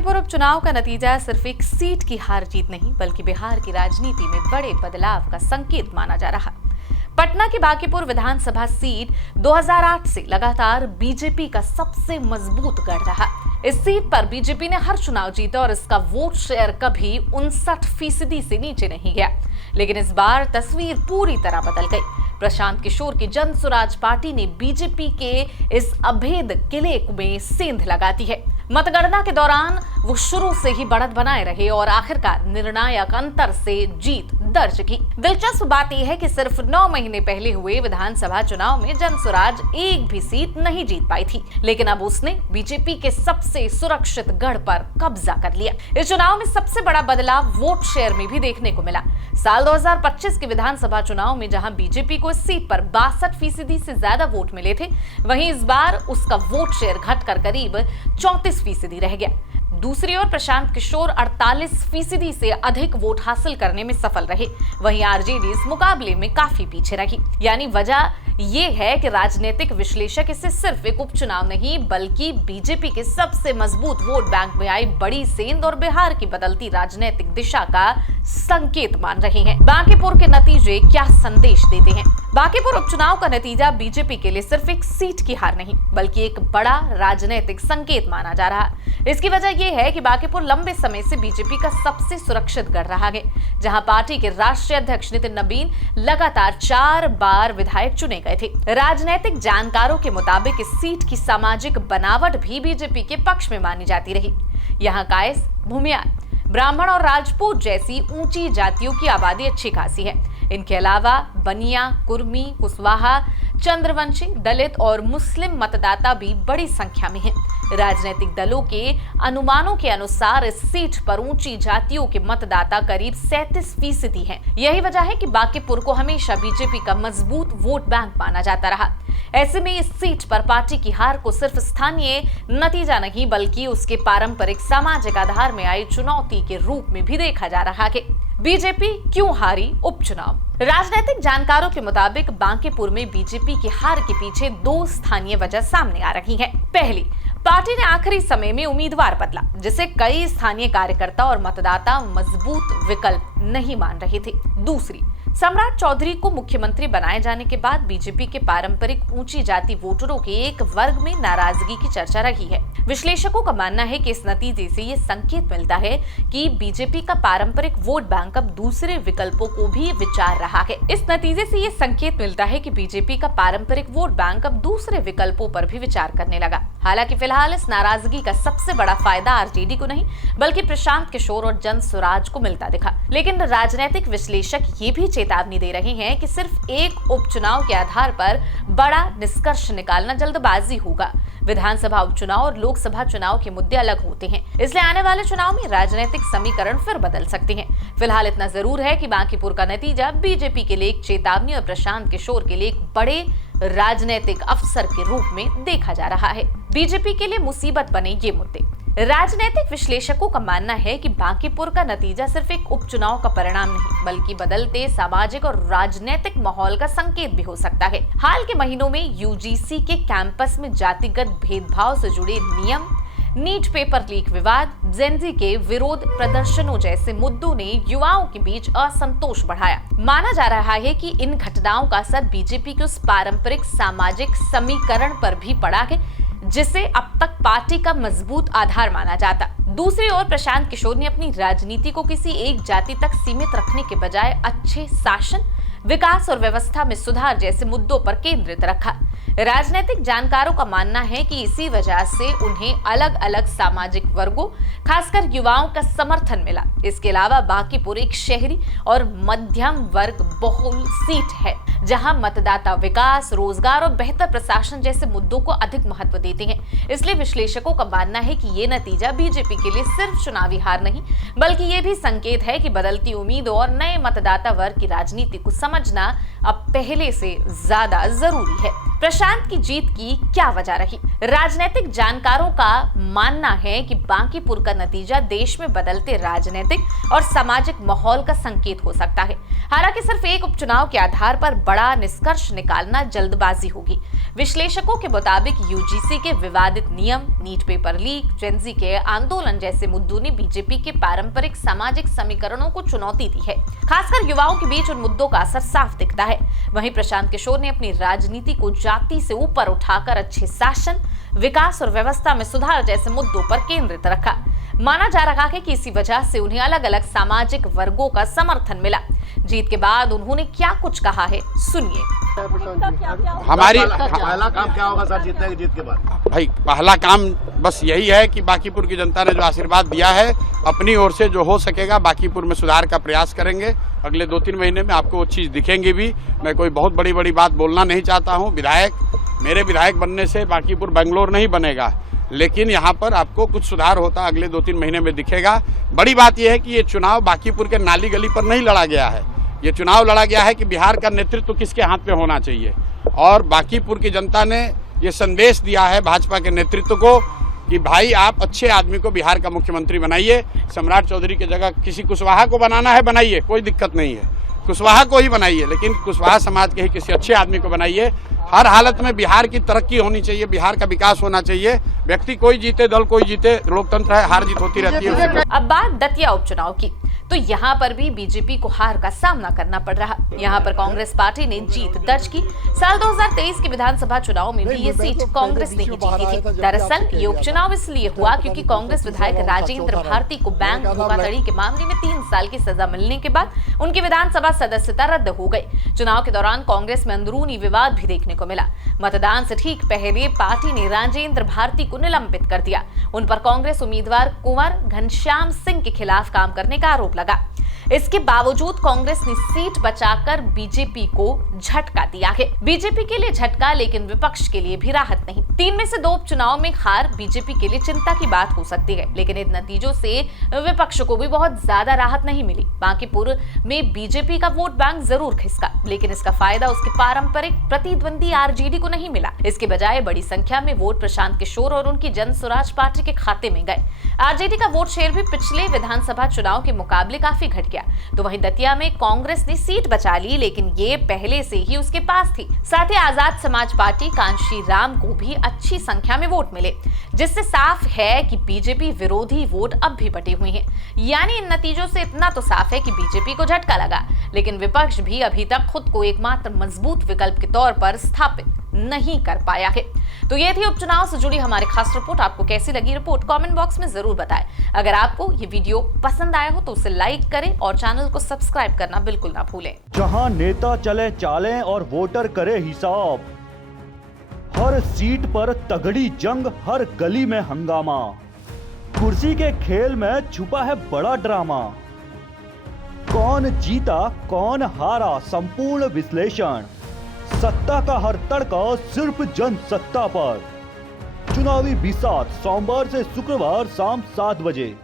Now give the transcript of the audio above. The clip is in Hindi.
बांकीपुर उपचुनाव का नतीजा सिर्फ एक सीट की हार जीत नहीं बल्कि बिहार की राजनीति में बड़े बदलाव का संकेत माना जा रहा। पटना की बांकीपुर विधानसभा सीट 2008 से लगातार बीजेपी का सबसे मजबूत गढ़ रहा। इस सीट पर बीजेपी ने हर चुनाव जीता और इसका वोट शेयर कभी 59% से नीचे नहीं गया। लेकिन इस बार तस्वीर पूरी तरह बदल गई। प्रशांत किशोर की जन स्वराज पार्टी ने बीजेपी के इस अभेद किले में सेंध लगा दी है। मतगणना के दौरान वो शुरू से ही बढ़त बनाए रहे और आखिरकार निर्णायक अंतर से जीत दर्ज की। दिलचस्प बात यह है कि सिर्फ 9 महीने पहले हुए विधानसभा चुनाव में जन स्वराज एक भी सीट नहीं जीत पाई थी, लेकिन अब उसने बीजेपी के सबसे सुरक्षित गढ़ पर कब्जा कर लिया। इस चुनाव में सबसे बड़ा बदलाव वोट शेयर में भी देखने को मिला। साल 2025 के विधानसभा चुनाव में जहां बीजेपी को इस सीट पर 62% से ज्यादा वोट मिले थे, वहीं इस बार उसका वोट शेयर घटकर करीब 34% रह गया। दूसरी ओर प्रशांत किशोर 48% से अधिक वोट हासिल करने में सफल रहे। वहीं आरजेडी इस मुकाबले में काफी पीछे रही। यानी वजह ये है कि राजनीतिक विश्लेषक इसे सिर्फ एक उपचुनाव नहीं बल्कि बीजेपी के सबसे मजबूत वोट बैंक में आई बड़ी सेंध और बिहार की बदलती राजनीतिक दिशा का संकेत मान रहे हैं। बांकीपुर के नतीजे क्या संदेश देते हैं? बांकीपुर उपचुनाव का नतीजा बीजेपी के लिए सिर्फ एक सीट की हार नहीं बल्कि एक बड़ा राजनीतिक संकेत माना जा रहा। इसकी वजह यह है कि बांकीपुर लंबे समय से बीजेपी का सबसे सुरक्षित गढ़ रहा है, जहां पार्टी के राष्ट्रीय अध्यक्ष नितिन नबीन लगातार 4 बार विधायक चुने गए थे। राजनीतिक जानकारों के मुताबिक इस सीट की सामाजिक बनावट भी बीजेपी के पक्ष में मानी जाती रही। यहाँ कायस, भूमियार, ब्राह्मण और राजपूत जैसी ऊंची जातियों की आबादी अच्छी खासी है। इनके अलावा बनिया, कुर्मी, कुशवाहा, चंद्रवंशी, दलित और मुस्लिम मतदाता भी बड़ी संख्या में हैं। राजनीतिक दलों के अनुमानों के अनुसार इस सीट पर ऊंची जातियों के मतदाता करीब 37% हैं। यही वजह है कि बांकीपुर को हमेशा बीजेपी का मजबूत वोट बैंक माना जाता रहा। ऐसे में इस सीट पर पार्टी की हार को सिर्फ स्थानीय नतीजा नहीं बल्कि उसके पारंपरिक सामाजिक आधार में आई चुनौती के रूप में भी देखा जा रहा है। बीजेपी क्यों हारी उपचुनाव? राजनीतिक जानकारों के मुताबिक बांकीपुर में बीजेपी की हार के पीछे 2 स्थानीय वजह सामने आ रही हैं। पहली, पार्टी ने आखिरी समय में उम्मीदवार बदला, जिसे कई स्थानीय कार्यकर्ता और मतदाता मजबूत विकल्प नहीं मान रहे थे। दूसरी, सम्राट चौधरी को मुख्यमंत्री बनाए जाने के बाद बीजेपी के पारंपरिक ऊंची जाति वोटरों के एक वर्ग में नाराजगी की चर्चा रही है। विश्लेषकों का मानना है कि इस नतीजे से ये संकेत मिलता है कि बीजेपी का पारंपरिक वोट बैंक अब दूसरे विकल्पों को भी विचार रहा है। इस नतीजे से ये संकेत मिलता है कि बीजेपी का पारंपरिक वोट बैंक अब दूसरे विकल्पों पर भी विचार करने लगा। हालांकि फिलहाल इस नाराजगी का सबसे बड़ा फायदा आरजेडी को नहीं बल्कि प्रशांत किशोर और जन स्वराज को मिलता दिखा। लेकिन राजनीतिक विश्लेषक ये भी चेतावनी दे रहे हैं कि सिर्फ एक उपचुनाव के आधार पर बड़ा निष्कर्ष निकालना जल्दबाजी होगा। विधानसभा उपचुनाव और लोकसभा चुनाव के मुद्दे अलग होते हैं, इसलिए आने वाले चुनाव में राजनीतिक समीकरण फिर बदल सकते हैं। फिलहाल इतना जरूर है कि बांकीपुर का नतीजा बीजेपी के लिए एक चेतावनी और प्रशांत किशोर के लिए एक बड़े राजनीतिक अवसर के रूप में देखा जा रहा है। बीजेपी के लिए मुसीबत बने ये मुद्दे। राजनीतिक विश्लेषकों का मानना है कि बांकीपुर का नतीजा सिर्फ एक उपचुनाव का परिणाम नहीं बल्कि बदलते सामाजिक और राजनीतिक माहौल का संकेत भी हो सकता है। हाल के महीनों में यूजीसी के कैंपस में जातिगत भेदभाव से जुड़े नियम, नीट पेपर लीक विवाद, जेनजी के विरोध प्रदर्शनों जैसे मुद्दों ने युवाओं के बीच असंतोष बढ़ाया। माना जा रहा है कि इन घटनाओं का असर बीजेपी के उस पारंपरिक सामाजिक समीकरण पर भी पड़ा है जिसे अब तक पार्टी का मजबूत आधार माना जाता। दूसरी ओर प्रशांत किशोर ने अपनी राजनीति को किसी एक जाति तक सीमित रखने के बजाय अच्छे शासन, विकास और व्यवस्था में सुधार जैसे मुद्दों पर केंद्रित रखा। राजनीतिक जानकारों का मानना है कि इसी वजह से उन्हें अलग अलग सामाजिक वर्गों, खासकर युवाओं का समर्थन मिला। इसके अलावा बांकीपुर एक शहरी और मध्यम वर्ग बहुल सीट है जहां मतदाता विकास, रोजगार और बेहतर प्रशासन जैसे मुद्दों को अधिक महत्व देते हैं। इसलिए विश्लेषकों का मानना है कि ये नतीजा बीजेपी के लिए सिर्फ चुनावी हार नहीं बल्कि ये भी संकेत है कि बदलती उम्मीदों और नए मतदाता वर्ग की राजनीति को समझना अब पहले से ज्यादा जरूरी है। प्रशांत की जीत की क्या वजह रही? राजनीतिक जानकारों का मानना है कि बांकीपुर का नतीजा देश में बदलते राजनीतिक और सामाजिक माहौल का संकेत हो सकता है। हालांकि सिर्फ एक उपचुनाव के आधार पर बड़ा निष्कर्ष निकालना जल्दबाजी होगी। विश्लेषकों के मुताबिक यूजीसी के विवादित नियम, नीट पेपर लीक, जेनजी के आंदोलन जैसे मुद्दों ने बीजेपी के पारंपरिक सामाजिक समीकरणों को चुनौती दी है। खासकर युवाओं के बीच उन मुद्दों का असर साफ दिखता है। वहीं प्रशांत किशोर ने अपनी राजनीति को जाति से ऊपर उठाकर अच्छे शासन, विकास और व्यवस्था में सुधार जैसे मुद्दों पर केंद्रित रखा। माना जा रहा है कि इसी वजह से उन्हें अलग अलग सामाजिक वर्गों का समर्थन मिला। जीत के बाद उन्होंने क्या कुछ कहा है, सुनिए। हमारी पहला काम क्या होगा सर जीतने की जीत के बाद? भाई पहला काम बस यही है कि बांकीपुर की जनता ने जो आशीर्वाद दिया है, अपनी ओर से जो हो सकेगा बांकीपुर में सुधार का प्रयास करेंगे। अगले 2-3 महीने में आपको वो चीज़ दिखेंगी भी। मैं कोई बहुत बड़ी बात बोलना नहीं चाहता हूँ। मेरे विधायक बनने से बांकीपुर बेंगलोर नहीं बनेगा, लेकिन यहाँ पर आपको कुछ सुधार होता अगले 2-3 महीने में दिखेगा। बड़ी बात यह है कि ये चुनाव बांकीपुर के नाली गली पर नहीं लड़ा गया है। ये चुनाव लड़ा गया है कि बिहार का नेतृत्व किसके हाथ में होना चाहिए, और बांकीपुर की जनता ने ये संदेश दिया है भाजपा के नेतृत्व को कि भाई आप अच्छे आदमी को बिहार का मुख्यमंत्री बनाइए। सम्राट चौधरी की जगह किसी कुशवाहा को बनाना है, बनाइए, कोई दिक्कत नहीं है, कुशवाहा को ही बनाइए, लेकिन कुशवाहा समाज के ही किसी अच्छे आदमी को बनाइए। हर हालत में बिहार की तरक्की होनी चाहिए, बिहार का विकास होना चाहिए। व्यक्ति कोई जीते, दल कोई जीते, लोकतंत्र है, हार जीत होती रहती है। अब बात दतिया उपचुनाव की, तो यहाँ पर भी बीजेपी को हार का सामना करना पड़ रहा। यहाँ पर कांग्रेस पार्टी ने जीत दर्ज की। साल 2023 के विधानसभा चुनाव में भी ये सीट कांग्रेस ने ही जीती थी। दरअसल ये उपचुनाव इसलिए हुआ क्योंकि कांग्रेस विधायक राजेंद्र भारती को बैंक धोखाधड़ी के मामले में 3 साल की सजा मिलने के बाद उनकी विधानसभा सदस्यता रद्द हो गई। चुनाव के दौरान कांग्रेस में अंदरूनी विवाद भी देखने को मिला। मतदान से ठीक पहले पार्टी ने राजेंद्र भारती को निलंबित कर दिया। उन पर कांग्रेस उम्मीदवार कुंवर घनश्याम सिंह के खिलाफ काम करने का आरोप लगा। इसके बावजूद कांग्रेस ने सीट बचाकर बीजेपी को झटका दिया है। बीजेपी के लिए झटका, लेकिन विपक्ष के लिए भी राहत नहीं। 3 में से 2 उपचुनाव में हार बीजेपी के लिए चिंता की बात हो सकती है, लेकिन इन नतीजों से विपक्ष को भी बहुत ज्यादा राहत नहीं मिली। बांकीपुर में बीजेपी का वोट बैंक जरूर खिसका, लेकिन इसका फायदा उसके पारंपरिक प्रतिद्वंदी आरजेडी को नहीं मिला। इसके बजाय बड़ी संख्या में वोट प्रशांत किशोर और उनकी जन स्वराज पार्टी के खाते में गए। आरजेडी का वोट शेयर भी पिछले विधानसभा चुनाव के मुकाबले काफी घट गया। तो वहीं दतिया में कांग्रेस ने सीट बचा ली, लेकिन ये पहले से ही उसके पास थी। साथ ही आजाद समाज पार्टी कांशी राम को भी अच्छी संख्या में वोट मिले, जिससे साफ है कि बीजेपी विरोधी वोट अब भी बटे हुए हैं। यानी इन नतीजों से इतना तो साफ है कि बीजेपी को झटका लगा, लेकिन विपक्ष भी अभी तक खुद को एकमात्र मजबूत विकल्प के तौर पर स्थापित नहीं कर पाया है। तो ये थी उपचुनाव से जुड़ी हमारी खास रिपोर्ट। आपको कैसी लगी रिपोर्ट कमेंट बॉक्स में जरूर बताएं। अगर आपको ये वीडियो पसंद आया हो तो उसे लाइक करें और चैनल को सब्सक्राइब करना बिल्कुल ना भूलें। जहां नेता चले चालें और वोटर करे हिसाब, हर सीट पर तगड़ी जंग, हर गली में हंगामा, कुर्सी के खेल में छुपा है बड़ा ड्रामा। कौन जीता कौन हारा, संपूर्ण विश्लेषण, सत्ता का हर तड़का सिर्फ जनसत्ता पर। चुनावी बिसात सोमवार से शुक्रवार शाम 7 बजे।